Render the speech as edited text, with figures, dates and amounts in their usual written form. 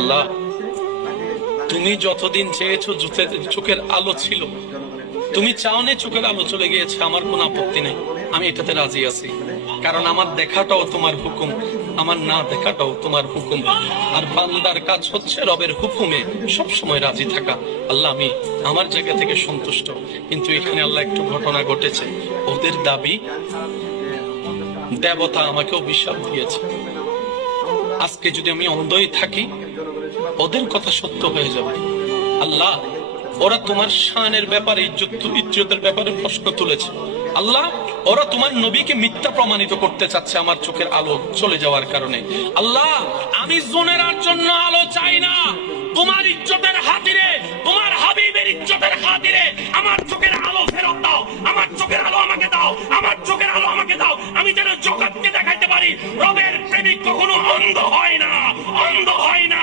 আল্লাহ, তুমি যতদিন চেয়েছো চোখের আলো ছিল, তুমি চাওনি চোখের আলো চলে গিয়েছে, আমার কোনো আপত্তি নেই, আমি এটাতে রাজি আছি। কারণ আমার দেখাটাও তোমার হুকুম, আমার না দেখাটাও তোমার হুকুম। আর বান্দার কাজ হচ্ছে রবের হুকুমে সব সময় রাজি থাকা। আল্লাহ, আমি আমার জায়গা থেকে সন্তুষ্ট। কিন্তু এখানে আল্লাহ একটু ঘটনা ঘটেছে। ওদের দাবি দেবতা আমাকে অভিশাপ দিয়েছে, আজকে যদি আমি অন্ধই থাকি ওদের কথা সত্য হয়ে যাবে। আল্লাহ, ওরা তোমার শানের ব্যাপারে, ইজ্জতের ব্যাপারে প্রশ্ন তুলেছে। আল্লাহ, ওরা তোমার নবীকে মিথ্যা প্রমাণিত করতে চাচ্ছে আমার চোখের আলো চলে যাওয়ার কারণে। আল্লাহ, আমি জোনেরার জন্য আলো চাই না, তোমার ইজ্জতের খাতিরে, তোমার হাবিবের ইজ্জতের খাতিরে আমার চোখের আলো ফেরত দাও, আমার চোখের আলো আমাকে দাও, আমার চোখের আলো আমাকে দাও। আমি যেন জগৎকে দেখাইতে পারি রবের প্রেমিক কখনো অন্ধ হয় না, অন্ধ হয় না।